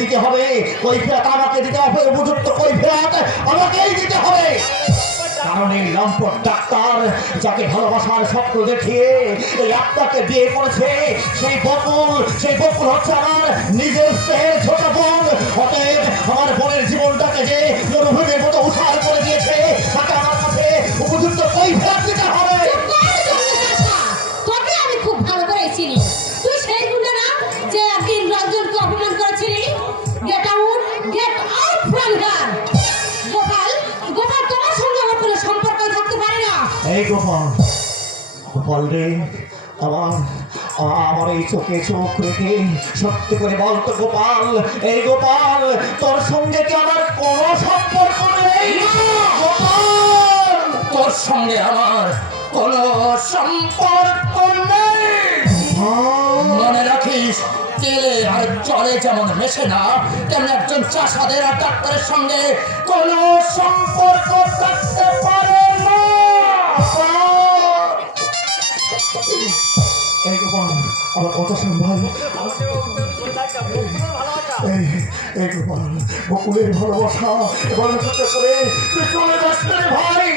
দিতে হবে, কৈফিয়ত আমাকে দিতে হবে, উপযুক্ত কৈফিয়ত আমাকেই দিতে হবে। কারণ এই লম্পট ডাক্তার যাকে ভালোবাসার স্বপ্ন দেখিয়ে এই আত্মাকে বিয়ে করেছে, সেই বকুল হচ্ছে আমার নিজের স্নেহের ছোট বোন। অতএব আমার বোনের জীবনটাকে যে মরুভূমির মতো উসার করে দিয়েছে, তাকে আমার কাছে উপযুক্ত কৈফিয়ত দিতে হবে। তোকে আমি খুব ভালো করে চিনি। তুই সেই গুন্ডা না যে একদিন রঞ্জনকে অপমান করেছিলি? Get out from here. Gopal তোমার সঙ্গে আমার কোনো সম্পর্ক থাকতে পারে না। এই গোপাল রে, আমার এই চোখে চোখ রেখে সত্যি করে বলতো গোপাল, এই গোপাল তোর সঙ্গে কি আমার কোনো সম্পর্ক নেই? গোপাল, তোর সঙ্গে আমার কোনো সম্পর্ক নেই। মনে রাখিস, তেলে আর জলে যেমন মেশে না, তেমন একজন চাষাদের আর ডাক্তারের সঙ্গে কোনো সম্পর্ক থাকতে পারে না। এই গোপাল, আমার কথা শুন ভাই। এই গোপাল, বকুলের ভালোবাসা এবার করে তুই চলে যাস রে ভাই।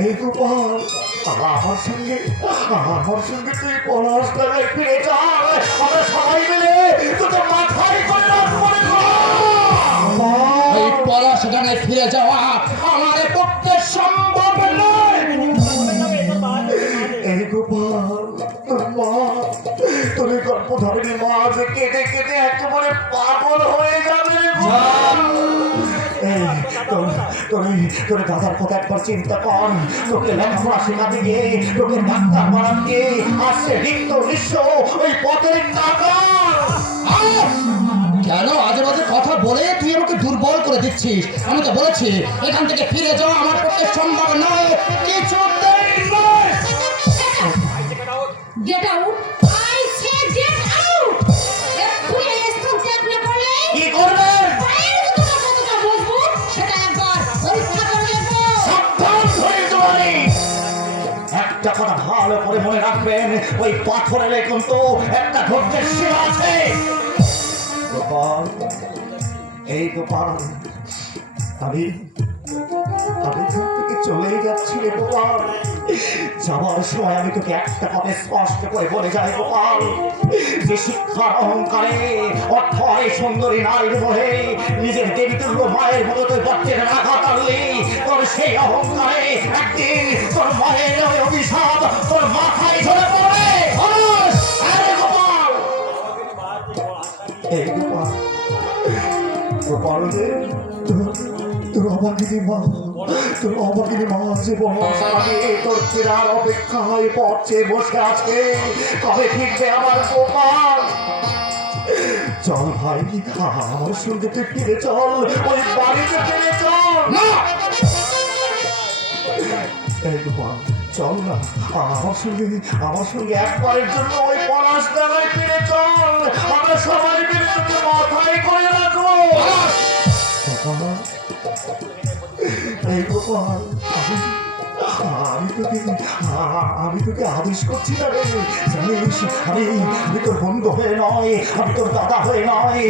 এই গোপাল, আমার সঙ্গে তুই পলাশ টাকায় ফিরে যা। আমরা সবাই মিলে তোকে মাথায় করে রাখবো রে গোপাল। এই পলাশ ডাঙায় ফিরে যাওয়া আমার পক্ষে সম্ভব নয়। এই গোপাল, তোর গর্ভধারিণী মা যে কেঁদে কেঁদে একেবারে পাগল হয়ে যাবে রে গোপাল। তোর দাদার কথা একবার চিন্তা কর। তোকে লেখাপড়া শেখাতে গিয়ে, তোকে ডাক্তার বানাতে গিয়ে আসছে রিক্ত নিঃস্ব ওই পথের টাকা। কেন আজে বাজে কথা বলে তুই আমাকে দুর্বল করে দিচ্ছিস? আমি তো বলেছি এখান থেকে ফিরে যাওয়া আমার পক্ষে সম্ভব নয়, কিছুতেই নয়। Get out, I say get out. এক্ষুনি এই স্থান ত্যাগ না করলে কি করবেন? পায়ের জুতোটা কতটা মজবুত সেটা একবার পরীক্ষা করে দেখবো। সাবধান হয়ে যাবে। একটা কথা ভালো করে মনে রাখবেন, ওই পাথরের কিন্তু একটা ধৈর্যের সীমা আছে। গোপাল, এই গোপাল, আমি থেকে চলেই যাচ্ছি রে গোপাল। যাওয়ার সময় আমি তোকে একটা কথা স্পষ্ট করে বলে যাই গোপাল, যে শিক্ষার অহংকারে অর্থ এই সুন্দরী নারীর বলে নিজের দেবীতুল্য মায়ের মতো তুই বচ্চের রাখা টানলি, তোর সেই অহংকারে একদিন তোর মায়ের ওই অভিশাপ তোর মাথায় ধরে পড়ে। আরে গোপাল, এই গোপাল, গোপাল রে, তোর অবাগিনী মা জীবন তোর ফেরার অপেক্ষায় পথে বসে আছে। কবে ফিরবে আমার গোপাল? চল ভাই, আমার সঙ্গে তুই ফিরে চল, ওই বাড়িতে ফিরে চল। না, এই গোপাল, চল না, আমার সঙ্গে একবারের জন্য ওই পলাশ ডাঙায় ফিরে চল। আমরা সবাই মিলে তোকে মাথায় করে রাখবো। এই গোপাল, আমি তোকে আদেশ করছি না রে, জানিস আমি তোর বন্ধু হয়ে নয়, আমি তোর দাদা হয়ে নয়,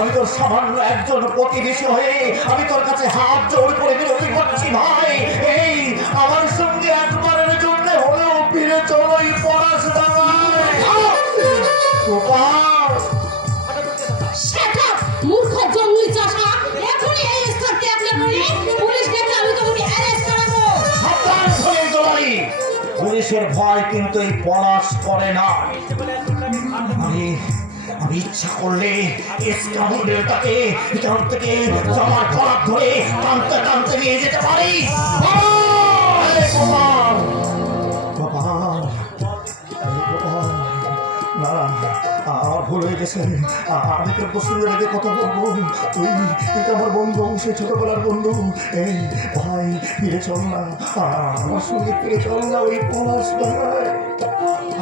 আমি তোর সামান্য একজন প্রতিবেশী হয়ে আমি তোর কাছে হাত জোড় করে বিরতি করছি ভাই। এই আমার সঙ্গে একবারের জন্য হলেও ফিরে চলো এই পলাশ ডাঙায়। গোপাল, মূর্খ জঙ্গলি চাষা, এখনই এই স্থান ত্যাগ না করলে পুলিশ ডেকে আমি তোমাকে অ্যারেস্ট করাবো। সাবধান হয়ে চলাই। পুলিশের ভয় কিন্তু এই পলাশ করে না। আমি ইচ্ছা করলে এসকাউন্টের তাকে এখান থেকে জামার কলার ধরে টানতে টানতে নিয়ে যেতে পারি। গোপাল, গোপাল, গোপাল, না, আমার ভুল হয়ে গেছে। আমি তোর পছন্দ রেখে কথা বলবো। তুই তো আমার বন্ধু, সে ছোটবেলার বন্ধু। এই ভাই, ফিরে চল না, আমার সঙ্গে ফিরে চল না ওই পলাশ ডাঙায়।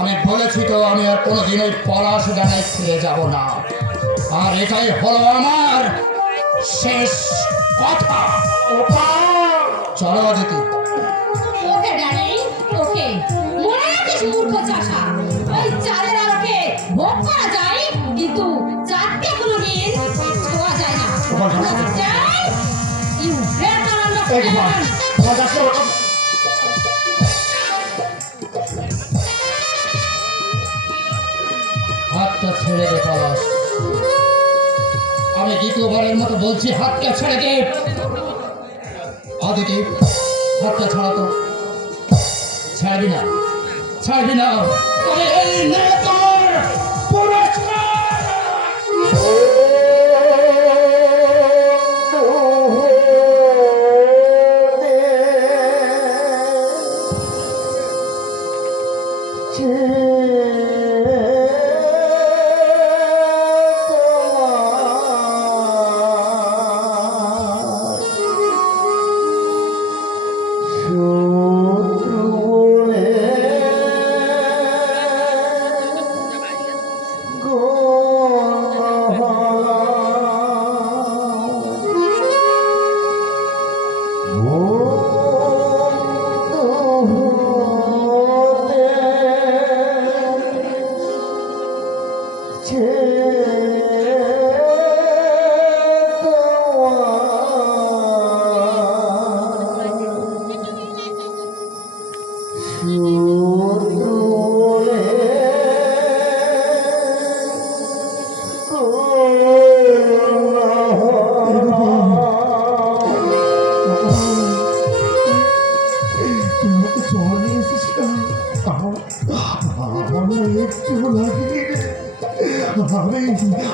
আমি বলেছি তো আমি আর কোনোদিন ওই পলাশ ডাঙায় ফিরে যাব না, আর এটাই হলো আমার শেষ কথা। চলো অদিতি। ওকে ডার্লিং, ওকে। মনে রাখিস মূর্খ চাষা, ওই চালের আলোকে ভোগ করা যায়, কিন্তু You better একবার understand. মজা করো। হাতটা ছেড়ে দে পলাশ। আমি দ্বিতীয়বারের মতো বলছি, হাতটা ছেড়ে দে। আদিতি, হাতটা ছাড়া তো। ছাড়বি না, ছাড়বি না। তবে এই নে তোর পুরস্কার।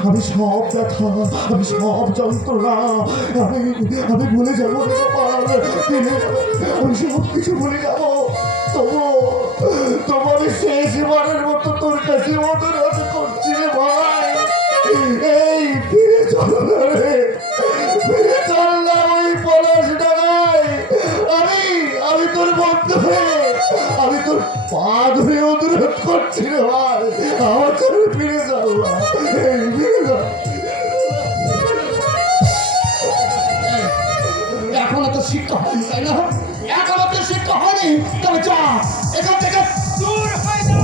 আমি সব ব্যথা, আমি সব যন্ত্রণা, আমি ভুলে যাবো রে গোপাল, আমি সব কিছু ভুলে যাবো। তবু আমি শেষবারের মতো তোর কাছে অনুরোধ করছি রে ভাই, এই ফিরে চল না রে, ফিরে চল না ওই পলাশ ডাঙায়। আমি তোর বন্ধু হয়ে, আমি তোর পা ধরে অনুরোধ করছি রে ভাই, আমার কাছে ফিরে চল না, এই ফিরে চল। এখনো তো শিক্ষা হয়নি, তাই না? এখনো তো শিক্ষা হয়নি। তবে যা এখান থেকে দূর হয়ে যা।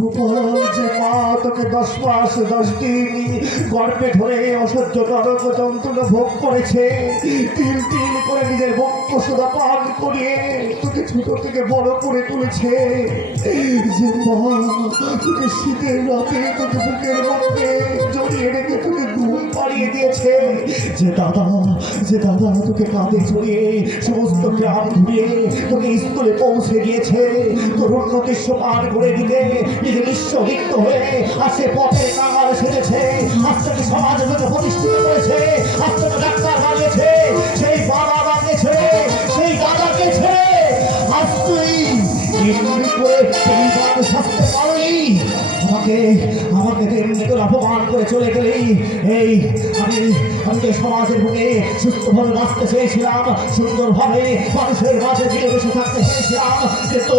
গোপাল, যে মা তোকে 10 মাস 10 দিন গর্ভে ধরে অসহ্য নরক যন্ত্রণা ভোগ করেছে, তিল তিল করে নিজের বক্ষ সুধা পান করিয়ে তোকে ছোট থেকে বড় করে তুলেছে, যে মা তোকে শীতের রাতে তোকে বুকের মধ্যে জড়িয়ে রেখে তোকে ঘুম পাড়িয়ে দিয়েছে, যে দাদা তোকে কাঁধে জড়িয়ে সমস্ত গ্রাম ঘুরিয়ে তোকে স্কুলে পৌঁছে দিয়েছে, তোর উন্নতির সমান ঘুরে দিতে নিজে নিঃস্বরিক্ত হয়ে আসে পথে কাঙাল সেজেছে, আজকে সমাজ প্রতিষ্ঠিত করেছে, আজকে ডাক্তার বানিয়েছে, সেই বাবা মাকে ছেড়ে, সেই দাদাকে ছেড়ে আজ তুই এমনি করে এইবার শাস্তে পারোনি, আমাকে তেমনি করে অপমান করে চলে গেলি। এই আমি যে সমাজের বুকে সুস্থভাবে বাঁচতে চেয়েছিলাম, সুন্দরভাবে মানুষের মাঝে মিলেমিশে থাকতে চেয়েছিলাম, কিন্তু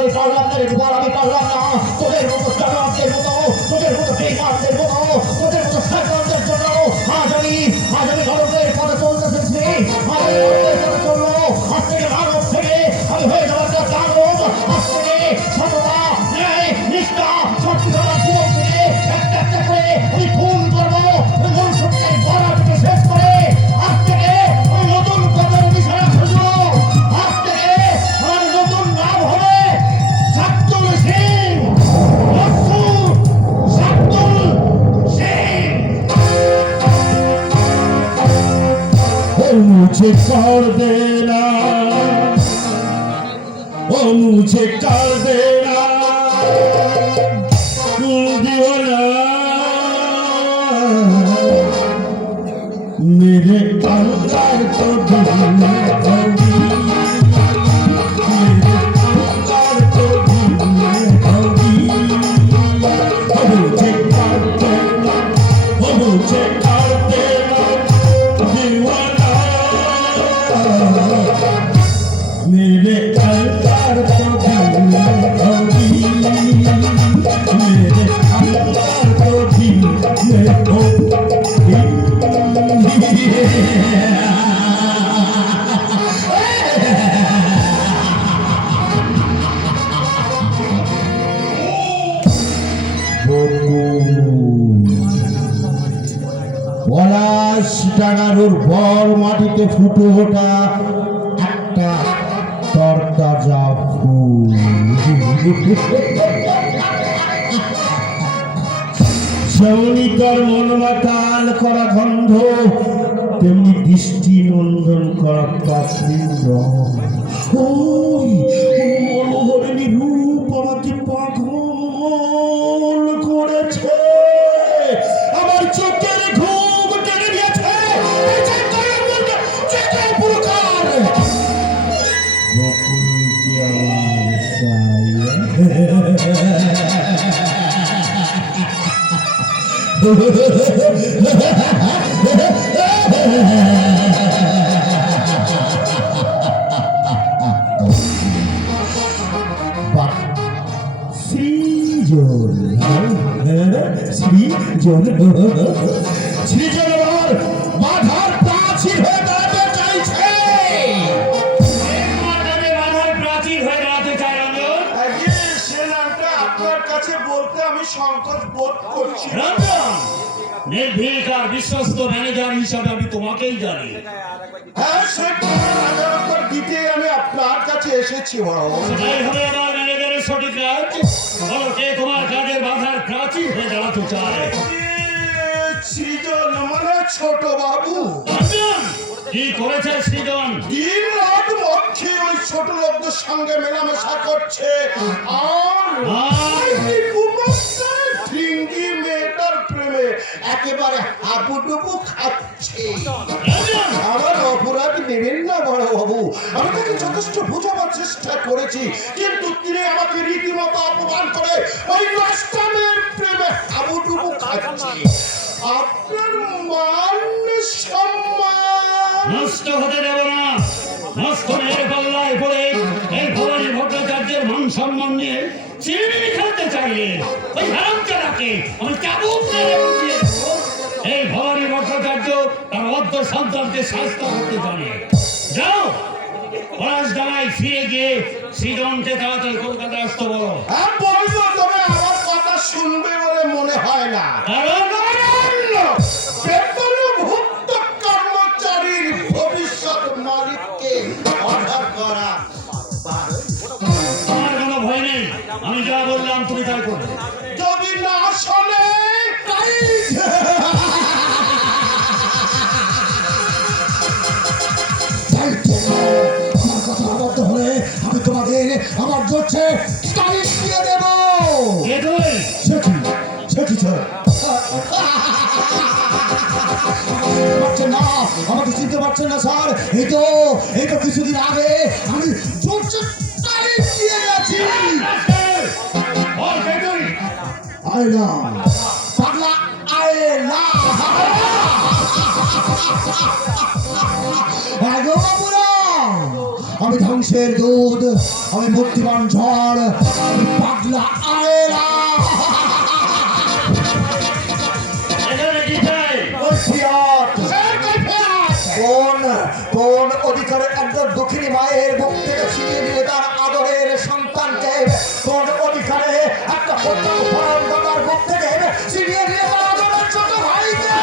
আমি পারলাম না রে গোপাল, আমি পারলাম না। তোদের মতো জানোয়ারদের মতো, তোদের মতো বেকারদের মতো, তোদের মতো শয়তানদের জন্য আজ আমি নরকের পথে চলতে চেয়েছি, আমি নরকের পথে চললো। আজ থেকে মানব থেকে আমি হয়ে যাওয়ার দানব, আজ থেকে সততা, ন্যায়, নিষ্ঠা, সত্যিকার জীবন থেকে একটা একটা করে আমি খুন করবো, মন সত্যের গড়াটাকে শেষ করে আজ থেকে আমি নতুন পথের দিশা খুঁজবো। আজ থেকে আমার নতুন নাম হবে শাক্তুল সিং, শাক্তুল সিং। मुझे कर देना, ओ मुझे कर देना दीवाना, मेरे अंतर को दिल में होगी, मेरे अंतर को दिल में होगी। वो मुझे करते ना, वो मुझे करते ना दीवाना। मेरे अंतर को दिल में होगी, मेरे अंतर को दिल में होगी। পলাশ ডাঙারুর বল মাটিতে ফুটে ওঠা একটা তরতাজা ফুল। যেমনি তার মনমাতাল করা গন্ধ, তেমনি দৃষ্টি নন্দন করা পাখির রং। ওই মনোহরিণী রূপ আমাকে পাগল করেছে, আমার চোখের ঘুম কেড়ে নিয়েছে। বকুলকে আমার চাই। সৃজন আমার বাধার প্রাচীর হয়ে দাঁড়াতে চাইছে। আগে সে নামটা আপনার কাছে বলতে আমি সংকোচ বোধ করছি। রঞ্জন, নির্ভীক আর বিশ্বস্ত ম্যানেজার হিসাবে আমি তোমাকেই জানি। হ্যাঁ, সে প্রমাণ দিতে আমি আপনার কাছে এসেছি বড়। সেটাই হবে আমার ম্যানেজারের সঠিক কাজ। বলো, কে তোমার কাজের বাধার প্রাচীর হয়ে দাঁড়াতে চায়? সৃজন মানে ছোট বাবু। রঞ্জন, কি করেছে সৃজন? দিন রাত মধ্যে ওই ছোট লোকদের সঙ্গে মেলামেশা করছে, আর ঠিঙ্গি মেয়েটার প্রেমে একেবারে হাবুডুবু খাচ্ছে। রঞ্জন, আমার অপরাধ নেবেন না বড় বাবু, আমি তাকে যথেষ্ট বোঝাবার চেষ্টা করেছি, কিন্তু তিনি আমাকে রীতিমতো অপমান করে ওই নষ্টামের প্রেমে হাবুডুবু খাচ্ছে। আপনার মান সম্মান নষ্ট হতে দেব না। মস্কনের পাল্লায় পড়ে এই ভবানী ভট্টাচার্যের মান সম্মান নিয়ে চিরমিনি খেলতে চাইলে ওই হারামজাদাকে আমি চাবুক মেরে উঠিয়ে দেবো। এই ভবানী ভট্টাচার্য তার অর্ধ সন্তানকে শাস্তি করতে জানে। যাও, পলাশডাঙ্গায় ফিরে গিয়ে সৃজনকে তাড়াতাড়ি কলকাতা আসতে বলো। হ্যাঁ বলবো, তবে আমার কথা শুনবে বলে মনে হয় না। কারণ বেতনভুক্ত কর্মচারীর ভবিষ্যৎ মালিককে অর্ডার করা আমার কোনো ভয় নেই। আমি যা বললাম তুমি তাই করবে। যদি না শোনে তাই আমার কথা অবাধ্য হলে আমি তোমাদের আমার জোরছে টাইট দিয়ে দেব। কে তুই? সে কি পারছেন না, আমাকে চিনতে পারছেন না স্যার? এই তো কিছুদিন আগে আমি জোরছে টাইট দিয়ে গেছি। বল, কে তুই? আয়না পাগলা, আয়না। আগো বাবুরা, আমি ধ্বংসের দুধ, আমি মূর্তিমান ঝড়, আমি পাগলা আয়না। এখানে কি চাই? কোন অধিকারে একজন দুঃখিনী মায়ের বুক থেকে ছিনিয়ে নিয়ে তার আদরের সন্তানকে, কোন অধিকারে একটা দাদার বুক থেকে ছিনিয়ে নিয়ে তার আদরের ছোট ভাইকে?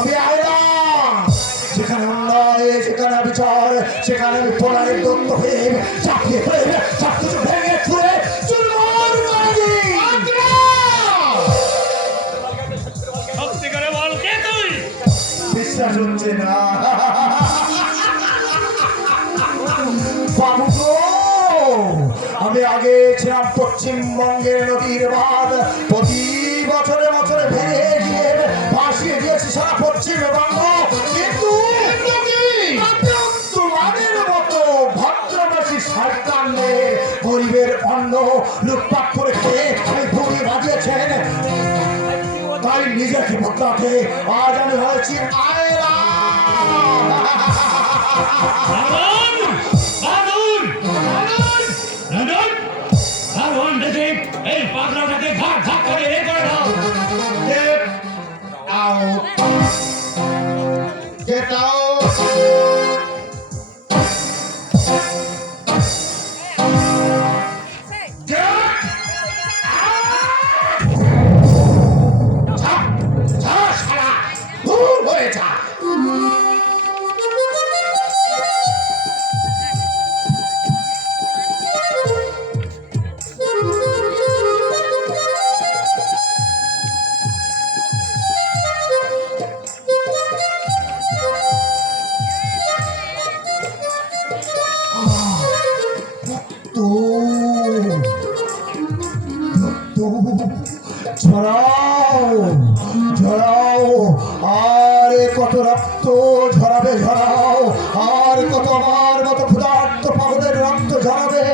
আমি আইলাম যেখানে অন্যায়, সেখানে বিচার, সেখানে আমি পোড়ারের দত্ত হয়ে চাপিয়ে হয়ে সব কিছু ভেঙে ছুঁড়ে চুরমার করে দিই। সত্যিকারে বল, কে তুই? বিশ্বাস হচ্ছে না বাবু গো, আমি আগে ছিলাম পশ্চিমবঙ্গের নদীর বাঁধ, প্রতি বছরে বছরে ভেঙে গিয়ে ভাসে ভাসিয়ে দিয়েছি সারা পশ্চিমবঙ্গ, কিন্তু তোমাদের মতো ভদ্রবাসী সরকারের গরিবের অন্ন লুটপাট করে খেয়ে আমি ভূমি বাজিয়েছেন। তাই নিজেকে বদলাতে আজ আমি হয়েছি আয়রা। রাবণ! রাবণ! রাবণ! রাবণ! রাবণ দেখে এই পাগলাটাকে ঘাট ঘাট করে এ করে দাও। Get out. Get out. যা শালা, দূর হয়ে যা। তো ঝরাও ঝরাও, আর কত রক্ত ঝরাবে ঝরাও, আর কত আমার মতো ক্ষুধার্ত পাগলের রক্ত ঝরাবে,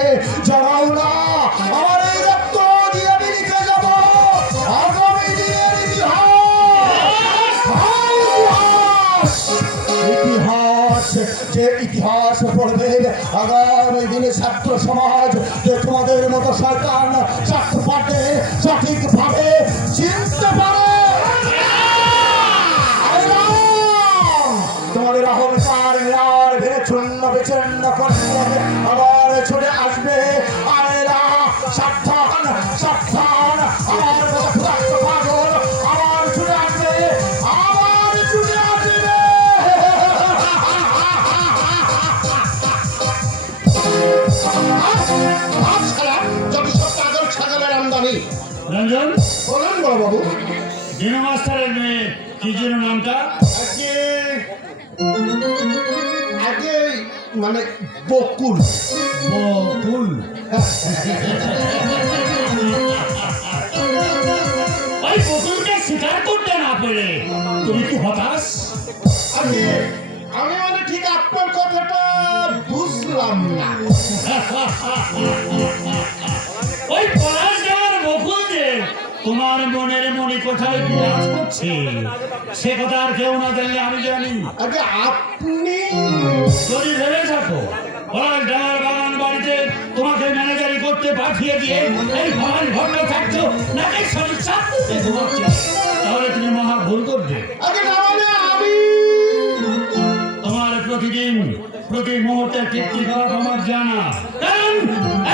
ঝরাও না। আমার এই রক্ত দিয়ে আমি লিখে যাব আগামী দিনের ইতিহাস। ইতিহাস, যে ইতিহাস পড়বে আগামী দিনে ছাত্র সমাজ, যে তোমাদের মতো সরকার স্বার্থপরদের সঠিকভাবে চিনতে পারে। তোমাদের অহংকার মিলার ভেঙে চূর্ণ বিচূর্ণ করতে আবার ছুটে আসবে আয়রা। সাবধান সাবধান, আমার মতো ক্ষুধার্ত পাগল আবার ছুটে আসবে, আবার ছুটে আসবে। আজ ছাড়া যত সব পাগল ছাগলের আমদানি। রঞ্জন, বলেন বড়বাবু। দিনু মাস্টারের মেয়ে কি যেন নামটা? আগে আগে মানে বকুল। বকুল। ওই বকুলকে স্বীকার করতে না পেরে তুমি কি হতাশ? আগে আমি মানে ঠিক আপনার কথাটা বুঝলাম না। ওই পলাশ দেওয়ার বকুল যে তোমার মনের মনে কোথায় বিরাজ করছে সে কথা আর কেউ না জানলে আমি জানি। আগে আপনি যদি ভেবে থাকো পলাশ দেওয়ার বাগান বাড়িতে তোমাকে ম্যানেজারি করতে পাঠিয়ে দিয়ে এই ভগবান ভট্ট থাকছো নাকি শরীর চাপ দিতে ঘুমাচ্ছে, তাহলে তুমি মহা ভুল করবে। আগে না মানে আমি তোমার প্রতিদিন প্রতি মুহূর্তে তৃপ্তি করা আমার জানা, কারণ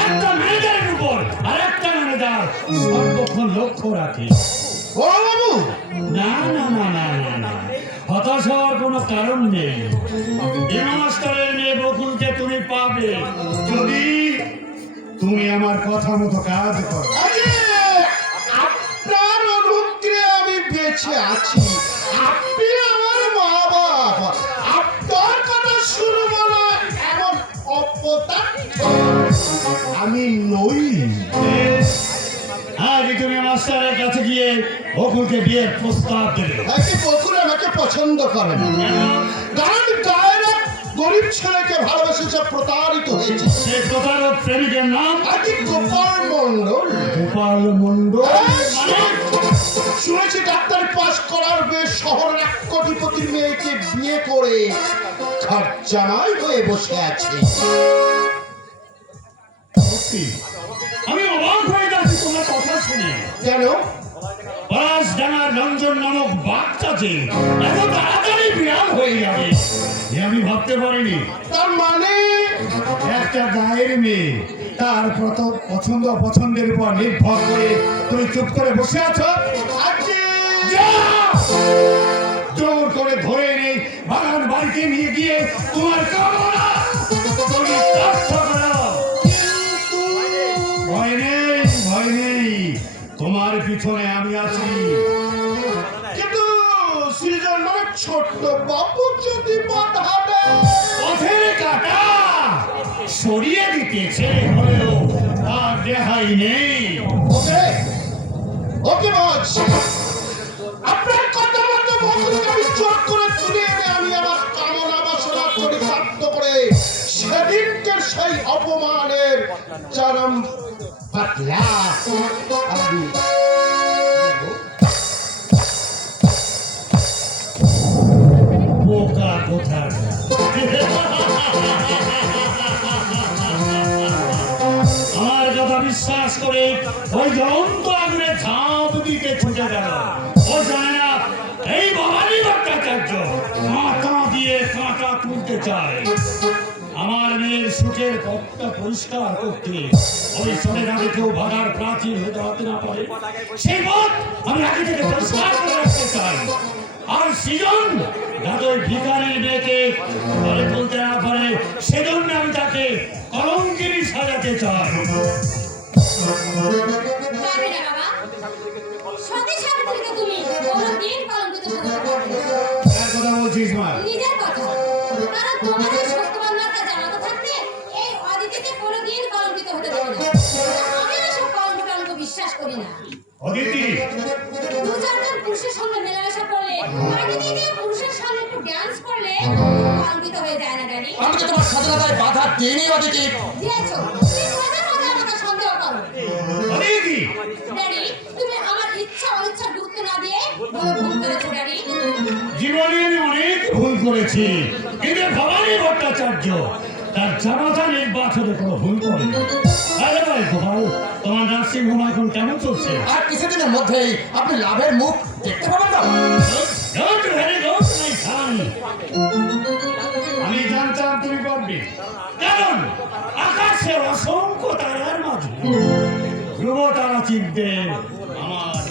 একটা ম্যানেজারের উপর আর একটা ম্যানেজার সর্বক্ষণ লক্ষ্য রাখে। বড়বাবু না না না না না না, হতাশ হওয়ার কোনো কারণ নেই। দিনু মাস্টারের মেয়ে বকুলকে তুমি পাবে যদি তুমি আমার কথা মতো কাজ করো। আগে আপনার অনুগ্রহে আমি বেঁচে আছি। আপনি আমার মা বাবা, আপনার কথা শুনবো না এমন অপদার্থ আমি নই। আজ তুমি মাস্টারের কাছে গিয়ে বকুলকে বিয়ের প্রস্তাব দেবে। আগে বকুল আমাকে পছন্দ করে না, কেন? কারণ গায়ের এক গরিব ছেলেকে ভালোবেসে সে প্রতারিত হয়েছে। সে প্রতারক প্রেমিকের নাম আগে গোপাল মন্ডল। গোপাল মন্ডল। শুনেছি ডাক্তার পাস করার বেশ শহরের এক কোটিপতির মেয়েকে বিয়ে করে খাজামাই হয়ে বসে আছে। সত্যি আমি অবাক হয়ে যাচ্ছি তোমার কথা শুনে। কেন? পলাশ ডাঙার রঞ্জন নামক বাচ্চাকে এত তাড়াতাড়ি বিড়াল হয়ে যাবে এ আমি ভাবতে পারিনি। তার মানে একটা গায়ের মেয়ে তার পছন্দ অপছন্দের উপর নির্ভর করে তুমি চুপ করে বসে আছো। আজকে জোর করে ধরে এনে বাগান বাড়িতে নিয়ে গিয়ে তোমার কামনা তুমি তথ্য করো। ভয় নেই ভয় নেই, তোমার পিছনে আমি আছি। কিন্তু সৃজন মানে ছোট্ট বাবু যদি বাধা দেয়, পথের কাটা সরিয়ে দিতে ছেলে হলেও আর রেহাই নেই। ওকে ওকে বস, আপনার কথা মতো সেদিনকে সেই অপমানের চরম পাতলা আমি বোকা কোথার আমার কথা বিশ্বাস করে ওই জ্বলন্ত আগুনে ঝাঁপ দিতে ছুটে গেল। ও জানে না এই ভবানী ভট্টাচার্য কাঁটা দিয়ে কাঁটা তুলতে চায়। আমার মেয়ের সুখের পথটা পরিষ্কার করতে ওই সনের আগে কেউ ভাগার প্রাচীর হতে হতে না পারে সেই পথ আমি আগে থেকে পরিষ্কার করে রাখতে চাই। আর সৃজন যাতে ওই ভিখারির মেয়েকে ঘরে তুলতে না পারে সেজন্য আমি তাকে কলঙ্কিনী সাজাতে চাই। পারবে না বাবা। সতী সাবিত্রীকে তুমি কোনোদিন কলঙ্কিত হতে পারবে না। কার কথা বলছিস মা? নিজের কথা। কারণ তোমার এই সত্যবান মাতা জামাতা থাকতে এই অদিতিকে কোনোদিন কলঙ্কিত হতে দেবে না। আমি এসব কলঙ্ক বিশ্বাস করি না। অদিতি দু চারজন পুরুষের সঙ্গে মেলামেশা করলে অদিতি যে পুরুষের সঙ্গে একটু ডান্স করলে কলঙ্কিত হয়ে যায় না ড্যাডি? আমি তো তোমার স্বাধীনতায় বাধা দিইনি অদিতি। দিয়েছো। তুমি মাঝে মাঝে আমাকে সন্দেহ করো। অদিতি ড্যাডি, তুমি আমার ইচ্ছা অনিচ্ছা গুরুত্ব না দিয়ে বড় ভুল করেছো ড্যাডি। জীবনে আমি অনেক ভুল করেছি কিন্তু ভবানী ভট্টাচার্য তার জামাতা নির্বাচনে কোনো ভুল করেনি। আরে ভাই গোপাল, তোমার নার্সিং হোম এখন কেমন চলছে? আর কিছুদিনের মধ্যেই আপনি লাভের মুখ দেখতে পাবেন না। Don't very good, my son. আমি জানতাম তুমি পারবে, কারণ আকাশে অসংখ্য তারার মাঝে ধ্রুব তারা চিনতে আমার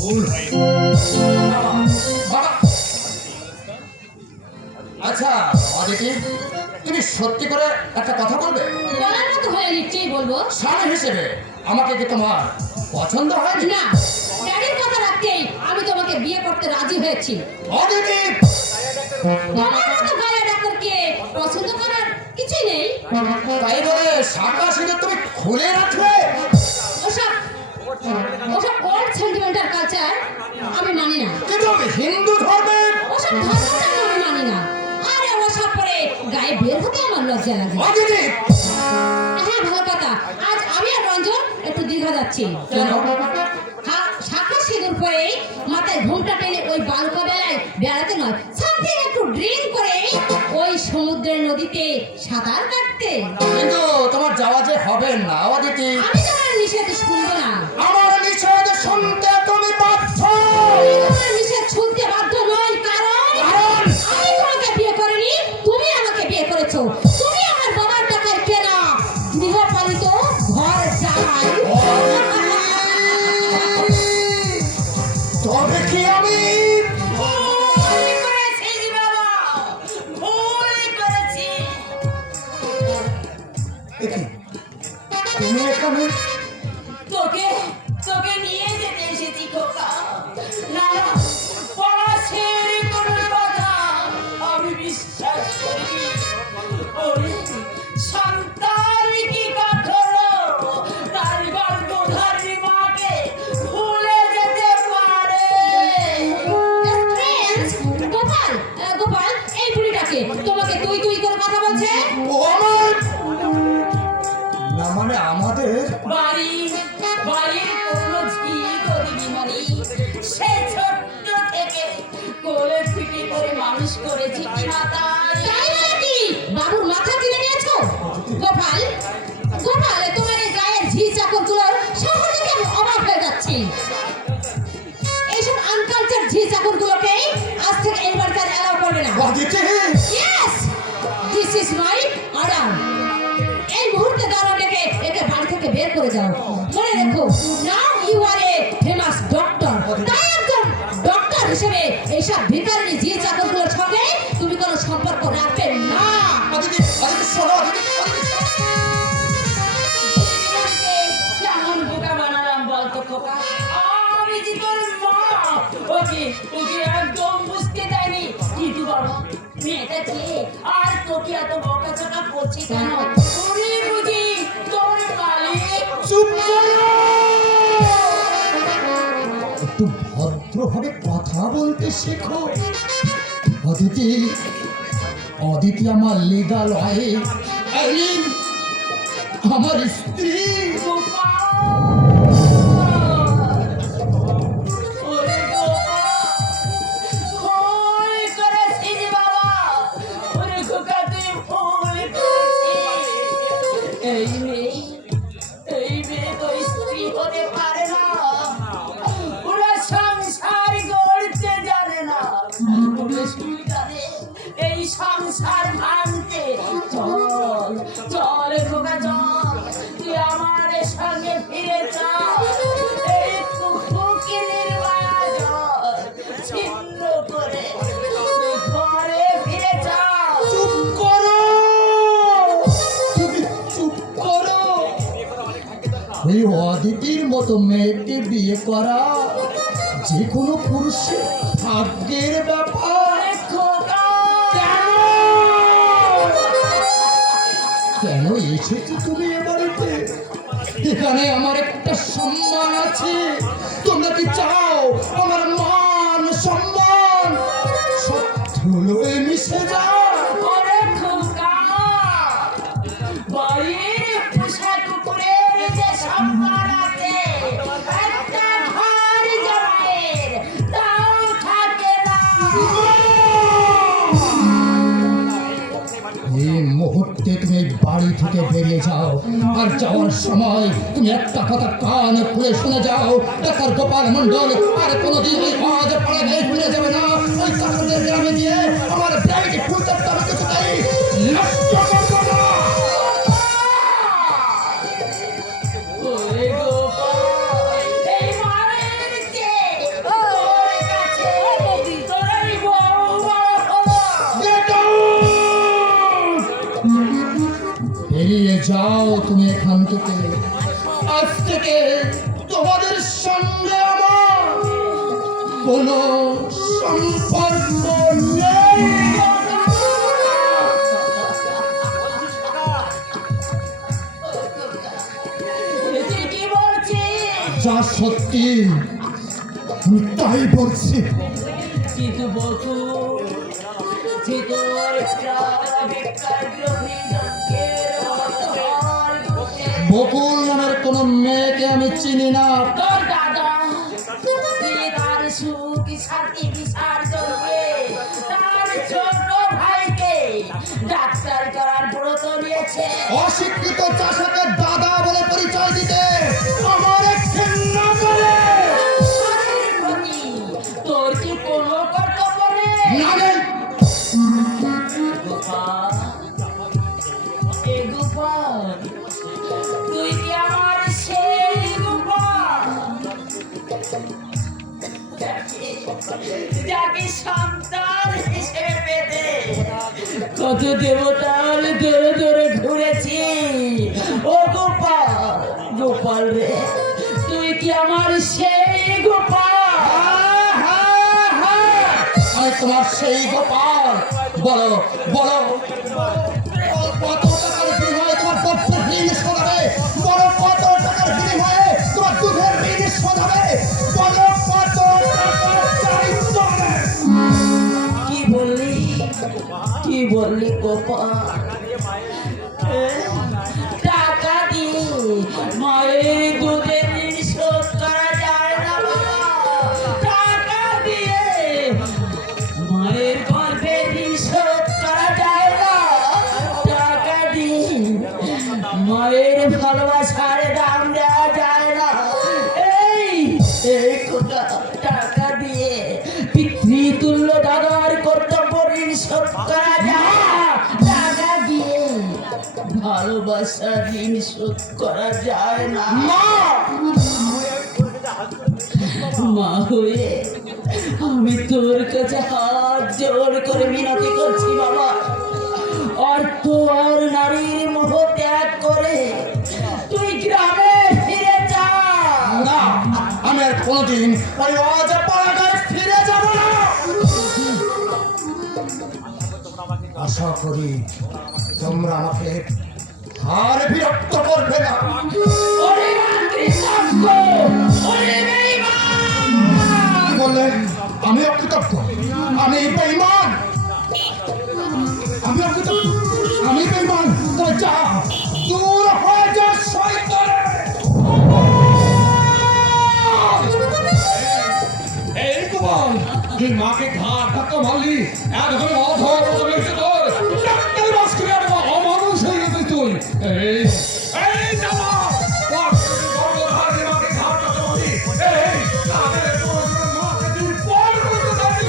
ভুল হয়। বাবা, আচ্ছা অদিতি, তুমি সত্যি করে একটা কথা বলবে? বলার মতো হলে নিশ্চয়ই বলবো। স্বামী হিসেবে আমাকে কি তোমার পছন্দ হয়নি? না, ড্যাডির কথা রাখতেই আমি তোমাকে বিয়ে করতে রাজি হয়েছি। অদিতি, তোমার মতো গায়ে ডাক্তারকে পছন্দ করার কিছুই নেই। তাই বলে শাখা সিঁদুর তুমি খুলে রাখবে? ওসব ওসব ওল্ড সেন্টিমেন্টাল কালচার আমি মানি না। কিন্তু হিন্দু ধর্মের ওসব ধর্মটা আমি মানি না। আরে ওসব পরে গায়ে বের হতে আমার লজ্জা লাগে। অদিতি, হ্যাঁ, ভালো কথা। আজ আমি আর রঞ্জন একটু দীঘা যাচ্ছি। কেন? শাখা সিঁদুর পরে মাথায় ঘুমটা টেনে ওই বালুকা বেলায় বেড়াতে নয়, সামথিং একটু ড্রিঙ্ক করে ওই সমুদ্রের নদীতে সাঁতার কাটতে। কিন্তু তোমার যাওয়া যে হবে না অদিতি। আমি তোমার নিষেধ শুনবো না। আমার নিষেধ শুনতে তুমি বাধ্য। আমি তোমার নিষেধ শুনতে বাধ্য নই, কারণ আমি তোমাকে বিয়ে করিনি, তুমি আমাকে বিয়ে করেছো। তুমি আমার বাবার টাকায় কেনা গৃহপালিত ঘর চাই। তবে কি আমি দেখি তুমি এখানে তোকে তোকে নিয়ে যেতে এসেছি খোকা। না না, পলাশের কোনো কথা আমি বিশ্বাস করি। ওরে সন্তান কি কখনো তার গর্ভধারী মাকে ভুলে যেতে পারে? Friends, গোপাল, গোপাল, এই বুড়িটাকে তোমাকে তুই তুই করে কথা বলছে। ও আমার না মানে আমাদের বাড়ির কোনো ঝি গরিবিমানি সে ছোট্ট থেকে কোলে পিঠে করে মানুষ করেছি কিনা তাই নাকি? বাবুর মাথা কিনে নিয়েছো? গোপাল, গোপাল, তোমার এই গায়ের ঝি চাকরগুলোর সাহস দেখে আমি অবাক হয়ে যাচ্ছি। এইসব আনকালচার ঝি চাকরগুলোকে আজ থেকে এই বাড়িতে অ্যালাউ করবে না। Aditi, Yes, this is my order. এই মুহূর্তে দাঁড়াও ডেকে একে বাড়ি থেকে বের করে যাও। মনে রেখো, now you are a famous doctor. তাই একজন ডক্টর হিসেবে এইসব ভিখারি ঝি চাকরগুলোর সঙ্গে তুমি কোনো সম্পর্ক রাখবে না। অদিতি, অদিতি শোনো, অদিতি, অদিতি। কেমন বোকা বানালাম বলতো খোকা? আমি যে তোর মা, ওকে ওকে একদম বুঝতে দেয়নি। কিন্তু বাবা, মেয়েটা কে আর তোকে এত বকাঝকা করছে কেন? উনি বুঝি তোর মালিক। চুপ করো। একটু ভদ্রভাবে কথা বলতে শেখো অদিতি। অদিতি আমার লিগাল হয়, আইরিন আমার স্ত্রী। ওরে গোপাল, ভুল করেছিস বাবা। ওরে খোকা, তুই ভুল করেছিস। এই মেয়ে তো স্ত্রী হতে পারে না। ওরা সংসার গড়তে জানে না। ওরা শুধু জানে এই সংসার ভাঙতে। চল চল খোকা, চল, তুই আমাদের সঙ্গে ফিরে চল। এই কুকুরের বাজার ছিন্ন করে তুই ঘরে ফিরে চল। চুপ করো, তুমি চুপ করো। ওই অদিতির মতো মেয়েকে বিয়ে করা যে কোনো পুরুষের ভাগ্যের ব্যাপার। ওরে খোকা, কেন এসেছো তুমি এ বাড়িতে? এখানে আমার একটা সম্মান আছে। তোমরা কি চাও আমার মান সম্মান সব ধুলোয় মিশে যায়? ওরে খোকা, বাড়ির পোষা কুকুরের যে সম্মান আছে, একটা ঘর জমায়ের তাও থাকে না। এই মুহূর্তে তুমি বাড়ি থেকে বেরিয়ে যাও। আর যাওয়ার সময় তুমি একটা কথা কানে খুলে শুনে যাও, ডাক্তার গোপাল মন্ডল আর কোনোদিন ওই আজ পাড়ায় ফিরে যাবে না। ওই কাকাদের গ্রামে গিয়ে আমার ব্যাংকে ফুলচারটা আমাকে কোথায় নষ্ট করবো না। ওরে গোপাল, এই মায়ের চেয়ে তোর কাছে তোরই বউ বড় হলো। বেরিয়ে যাও তুমি এখান থেকে। আজ থেকে তোমাদের সঙ্গে আমার কোনো সম্পর্ক নেই। তুই কি বলছিস? যা সত্যি আমি তাই বলছি। কিন্তু বকু, যে তোর প্রাণাবেক্ষার গ্রহী যজ্ঞের অন্তর ঘটে। বকুল নামের কোনো মেয়েকে আমি চিনি না। তোর দাদা যে তার সুখ সাথী বিচার করবে, তার ছোট ভাইকে ডাক্তার করার ব্রত নিয়েছে। অশিক্ষিত চাষাকে দাদা বলে পরিচয় দিতে আমার ঘৃণা করে। তাদের প্রতি তোর কি কোনো কর্তব্য নেই? না নেই। গোপাল, এ গোপাল, তুই কি আমার সেই গোপাল যাকে সন্তান হিসেবে পেতে কত দেবতার ধরে ধরে ঘুরেছি? ও গোপাল, গোপাল রে, তুই কি আমার সেই গোপাল? আমি তোমার সেই গোপাল। বলো বলো, কত টাকার বিনিময়ে তোমার পথের ঋণ শোধাবে? বলো কত টাকার বিনিময়ে তোমার দুধের ঋণ শোধাবে? বলো কত টাকা চাই তোমার? কি বললি, কি বললি গোপাল? টাকা দিয়ে মায়ের দুধের ঋণ শোধ করা যায় না বাবা। টাকা দিয়ে মায়ের গর্ভের ঋণ শোধ করা যায় না। টাকা দিয়ে মায়ের ভালোবাসার দাম দেওয়া যায় না। এই খোকা, টাকা দিয়ে পিতৃতুল্য দাদার কর্তব্য ঋণ শোধ করা যায় না। টাকা দিয়ে ভালোবাসার ঋণ শোধ করা যায় না। মা হয়ে আমি তোর কাছে হাত জোর করে মিনতি করছি বাবা, অর্থ আর নারীর মোহ ত্যাগ করে তুই গ্রামে ফিরে যা। না, আমি আর কোনোদিন ওই অজাপাড়াটায় ফিরে যাব না। আশা করি তোমরা আমাকে আর বিরক্ত করবে না। ওরে কৃতজ্ঞ, ওরে বেঈমান! কি বললেন? আমি অকৃতজ্ঞ, আমি বেঈমান, আমি যা, দূর হয়ে যা শয়তান। এই গোপাল, তুই মাকে ঘাট ধাক্কা মারলি, এতক্ষণ অধর লেগেছে তোর। ডাক্তার বাস করে আর অমানুষ হয়ে গেছিস তুই। এই এই জামা, গর্ভধারী মাকে ঘাট ধাক্কা মারলি। এই তাদের মাকে তুই পর করতে চাইলি।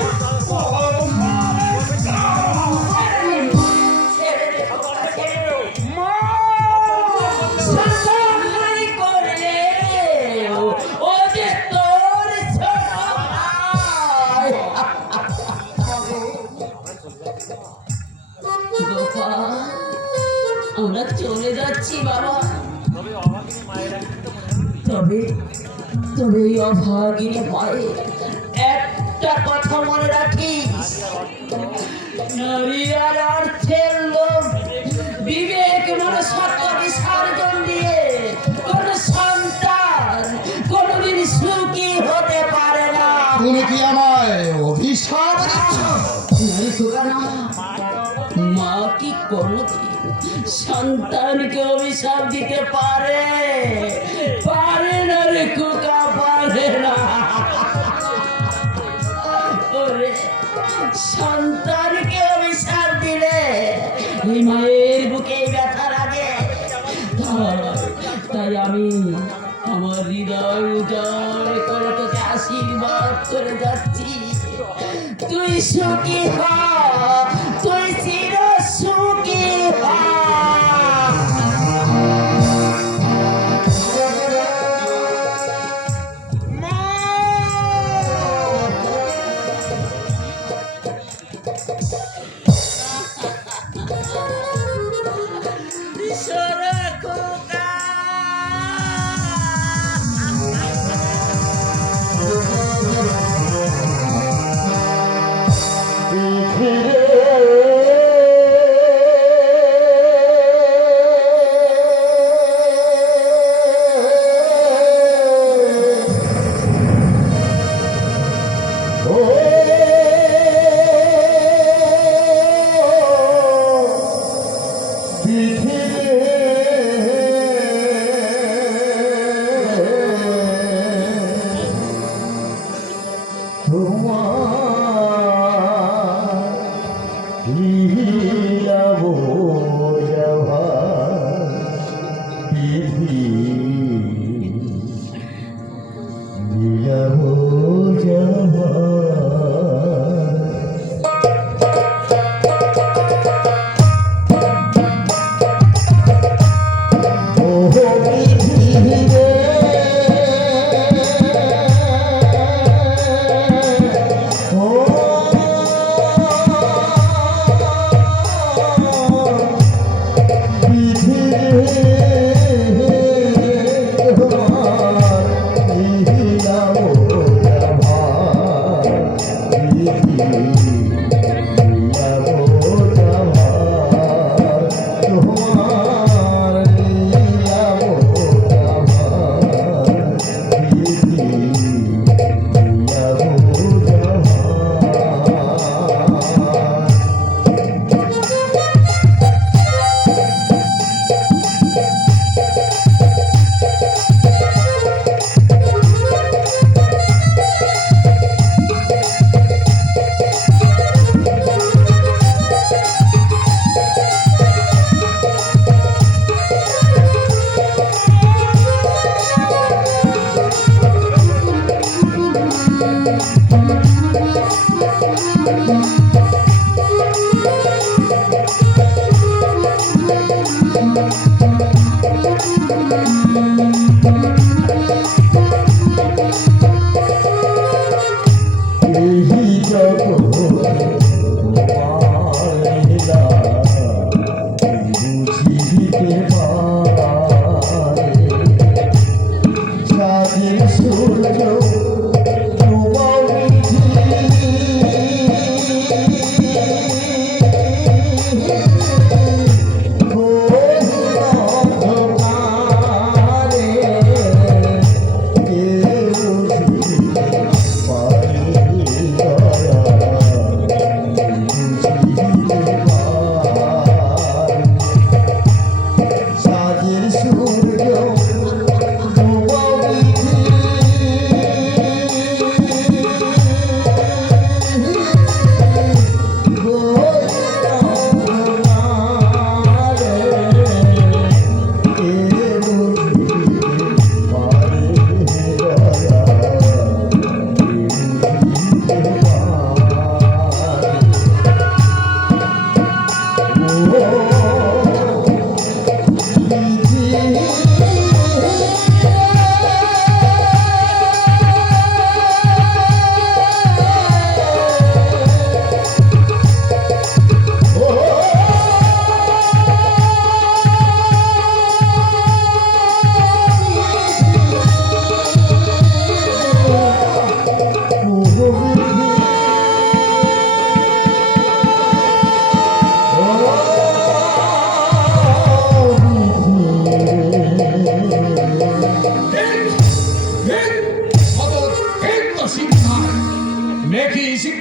ছেড়ে দে খোকা, ছেড়ে দে। শাসন করলে ও যে তোর ছোট ভাই। গোপাল, আমরা চলে যাচ্ছি বাবা। তবে তবে এই অভাগিনী মায়ের একটা কথা মনে রাখিস, নারী আর অর্থের লোভ, বিবেক মনসত্ব বিসর্জন দিয়ে কোন সন্তান কোনদিন সুখী হতে পারে না। তুমি কি আমায় অভিশাপ দিচ্ছ? নারী খোকা না, মা কি কোনদিন সন্তানকে অভিশাপ দিতে পারে? পারে না রে খোকা, পারে না। ওরে, সন্তানকে অভিশাপ দিলে এই মায়ের বুকে ব্যথা লাগে। তাই আমি আমার হৃদয় উজাড় করে তোকে আশীর্বাদ করে যাচ্ছি। তুই সুখী হ, তুই চির সুখী হ।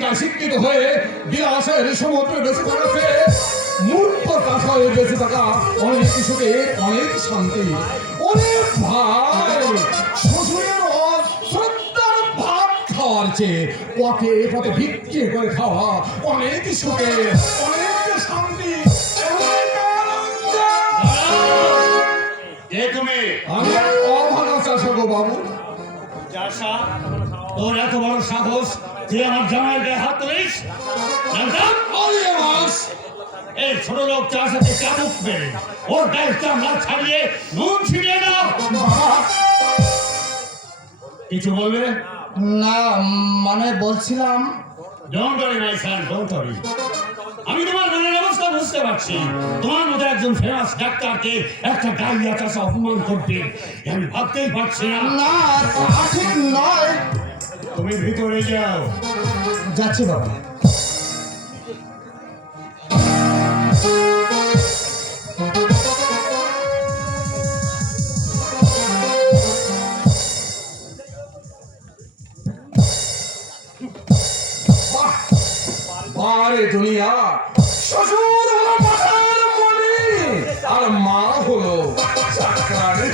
শিক্ষায় শিক্ষিত হয়ে বিলাসের সমুদ্রে বেঁচে থাকাতে মূর্খ কাঠায় বেঁচে থাকা অনেক সুখের অনেক শান্তি। অনেক ভাই শ্বশুরের অশ্রদ্ধার ভাত খাওয়ার চেয়ে পথে পথে বিক্রি করে খাওয়া অনেক সুখের অনেক শান্তি অনেক আনন্দ। কে তুমি? আমি অভাগা চাষা গো বাবু। চাষা, তোর এত বড় সাহস তুই আমার জামাইয়ের গায়ে হাত তুলিস? জানতাম আরে মাস এই ছোট লোক চাষাকে চাবুক মেরে ওর গায়ের চামড়া ছাড়িয়ে নুন ছিটিয়ে দাও। কিছু বলবে? না মানে বলছিলাম don't worry my Son, don't worry. আমি তোমার মনের অবস্থা বুঝতে পারছি। তোমার মতো একজন ফেমাস ডাক্তারকে একটা ডাইয়া চাষা অপমান করবে আমি ভাবতেই পারছি না। না তা ঠিক নয়। তুমি ভিতরে যাও। যাচ্ছি বাবা। বারে দুনিয়া, শ্বশুর হলো মাথার মণি আর মা হলো চাকরানি।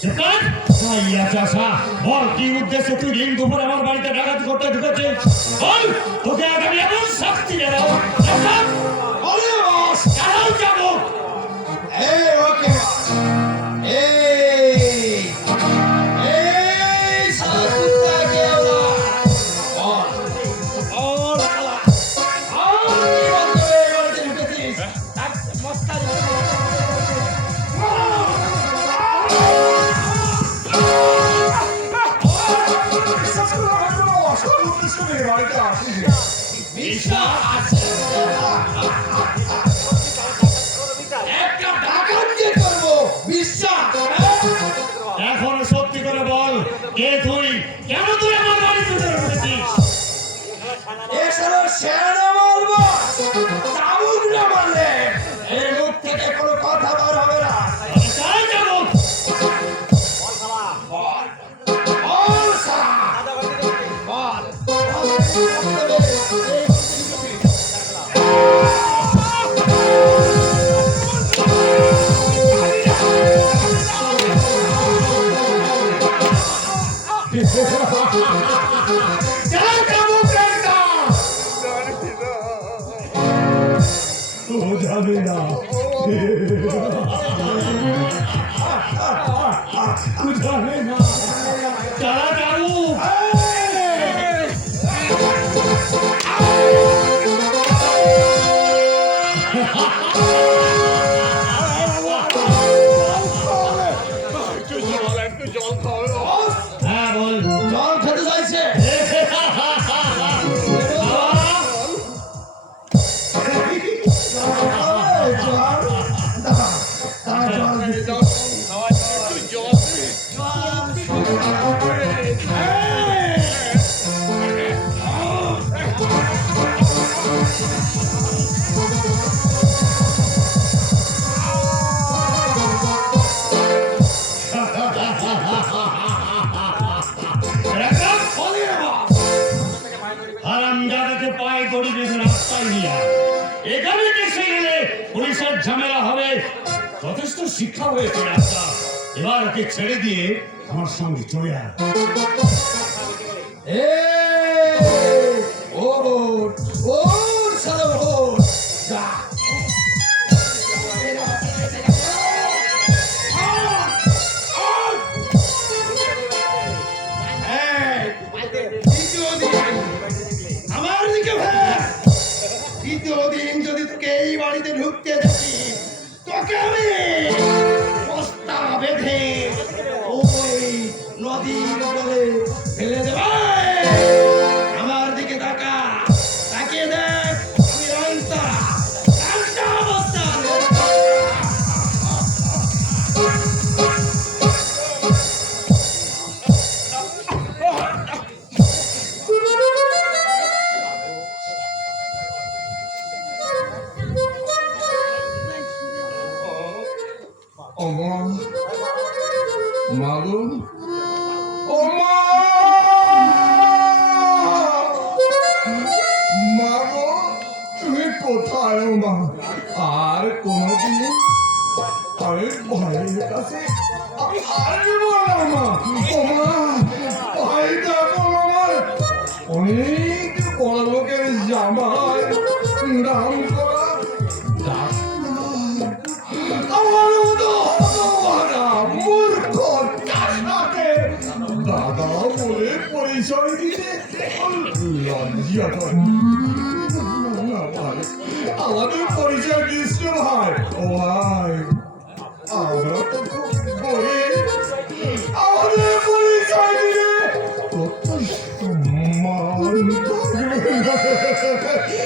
চিৎকার! ডাইয়া চাষা, বল কি উদ্দেশ্যে তুই দিন দুপুরে আমার বাড়িতে ডাকাতি করতে ঢুকেছিস? বল, তোকে আজ আমি এমন শাস্তি দেবো। আরে বাস চালাও যাবো। এই ওকে এই সারা কুত্তা কেউ না और साला और কি বলতে বাড়িতে ঢুকেছিস মস্তানি একটা ডাকাত যে করবো বিশ্বাস এখন সত্যি করে বল, কে তুই? কেন তুই আমার বাড়িতে ঢুকেছিস? এছাড়া শেয়ারে মারবো চাবুক না মারলে এই মুখ থেকে কোনো কথা বার হবে না চালাই যাবো। বল সালা বল চালাই যাবো কেনটা? ও যাবে না। ও যাবে না। চালা যাবো। হ্যাঁ বল। জল খেতে চাইছে হারামজাদাকে পায়ে দড়ি বেঁধে রাস্তায় নিয়ে আয়। এখানে এসে গেলে পুলিশের ঝামেলা হবে। যথেষ্ট শিক্ষা হয়েছে রাস্তা, এবার ওকে ছেড়ে দিয়ে আমার সঙ্গে চলে আয়। ও সালা ও যা আমার দিকে ভাই দ্বিতীয় দিন যদি তোকে এই বাড়িতে ঢুকতে দেখি তোকে আমি বস্তা বেঁধে ওই নদীর জলে ফেলে দেব আমার দিকে তাকা তাকিয়ে দেখ আমি রান্তা অবস্থা মাগো কোথায় ও মা? আর কোনদিন আমি ভাইয়ের কাছে আমি হারব না মা। ও মা, ভাইটা এখন আমার অনেক বড় লোকের জামাই, নাম করা ডাক্তার। আমার মতো হতভাগা মূর্খ চাষাকে দাদা বলে পরিচয় দিতে লজ্জা করে। না ভাই, আমাদের পরিচয় দিচ্ছে ভাই। ও ভাই, আমরা তো খুব গরিব, আমাদের পরিচয় দিলে কত সম্মান থাকবে।